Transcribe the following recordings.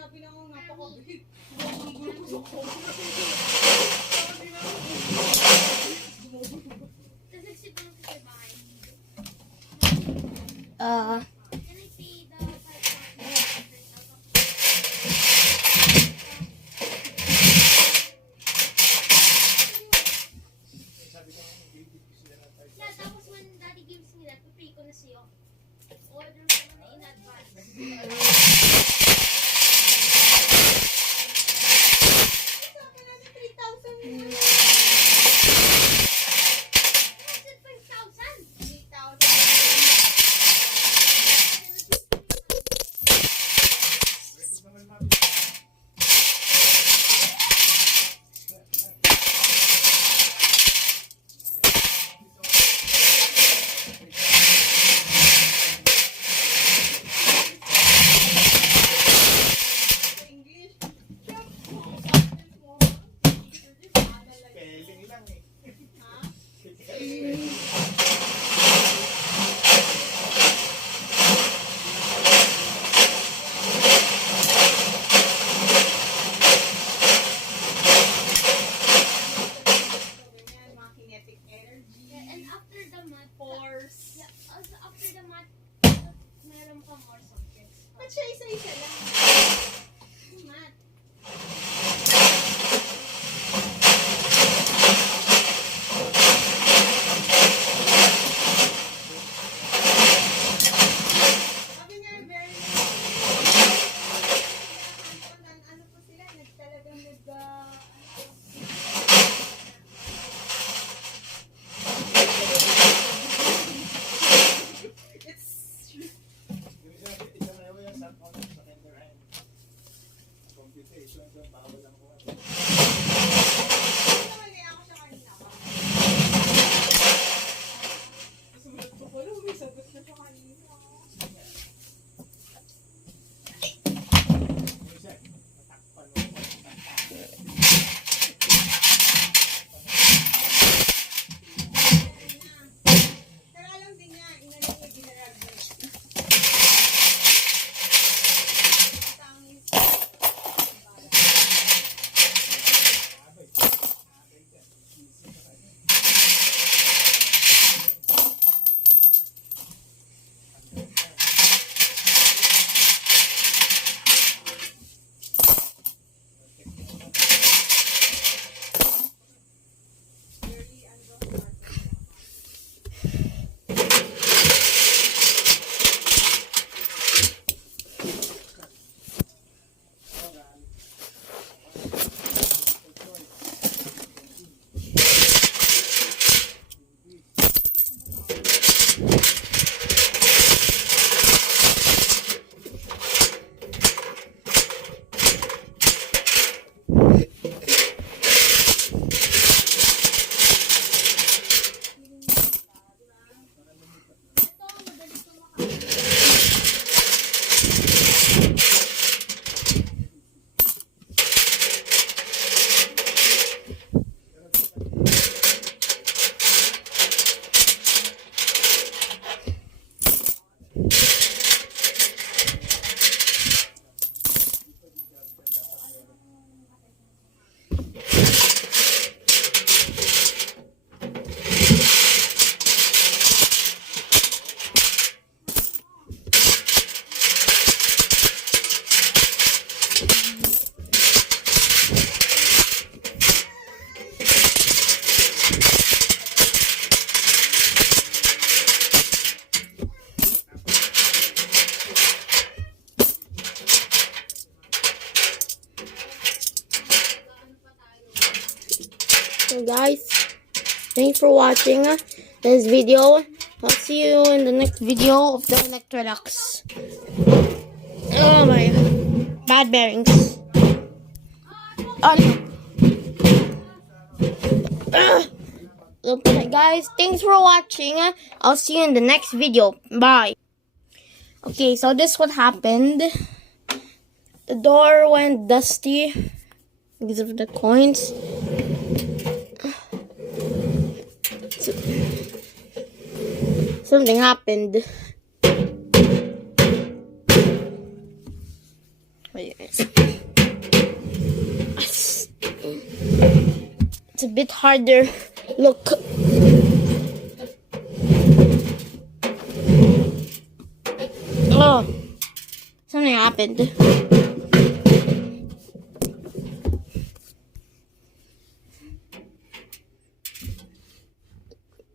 sabi na nga napakabit. Gumagulong ko sa koma. Tapos when daddy gives me that, pay ko na siya. Order ko na in advance. Sabi na ni 3,000 yun. 3,000. After the mat, meron pa more subjects. Ba't siya isa-isa lang? Mat. Sabi nga, very ano po sila, talagang So guys, thanks for watching this video. I'll see you in the next video of the electrolux. Oh my god, bad bearings. Oh no. Okay guys, thanks for watching. I'll see you in the next video. Bye. Okay, so this is what happened. The door went dusty because of the coins. Something happened. Wait. It's a bit harder. Look. Oh, something happened.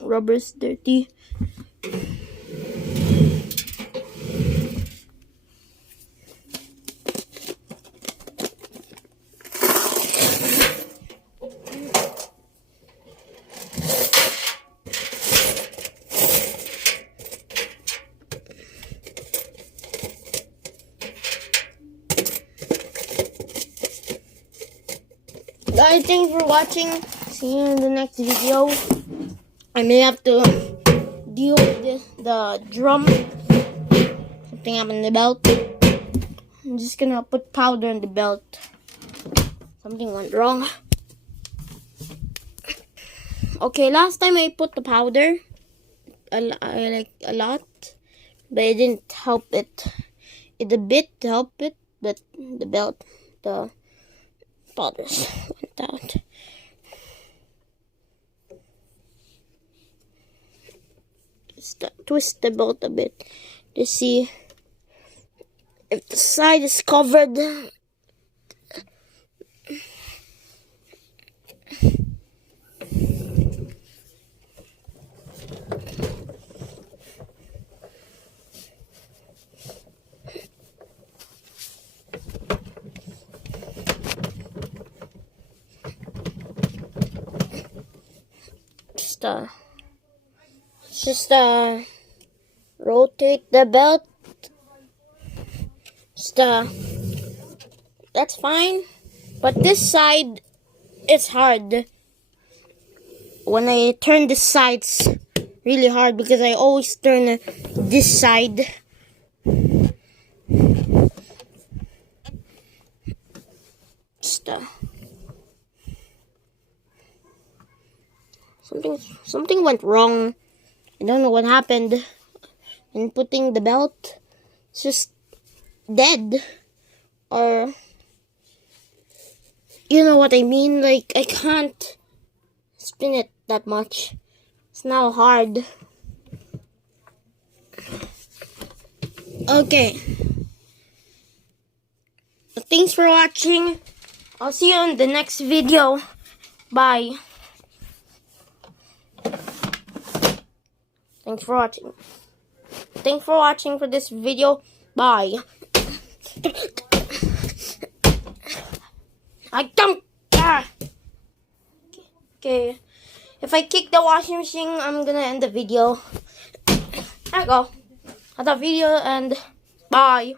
Rubber's dirty. Guys, thanks for watching. See you in the next video. I may have to deal with the drum. Something happened in the belt. I'm just gonna put powder in the belt. Something went wrong. Okay, last time I put the powder, I a lot, but it didn't help it. It a bit helped it, but the belt, the powders went out. Just twist the belt a bit to see if the side is covered. Just rotate the belt. That's fine. But this side, it's hard. When I turn this side, it's really hard because I always turn this side. Something went wrong. I don't know what happened. In putting the belt, it's just dead. Or, you know what I mean? Like, I can't spin it that much. It's now hard. Okay. Thanks for watching. I'll see you in the next video. Bye. Thanks for watching. Thanks for watching for this video. Bye. I don't. Okay. If I kick the washing machine, I'm gonna end the video. There you go. End the video and bye.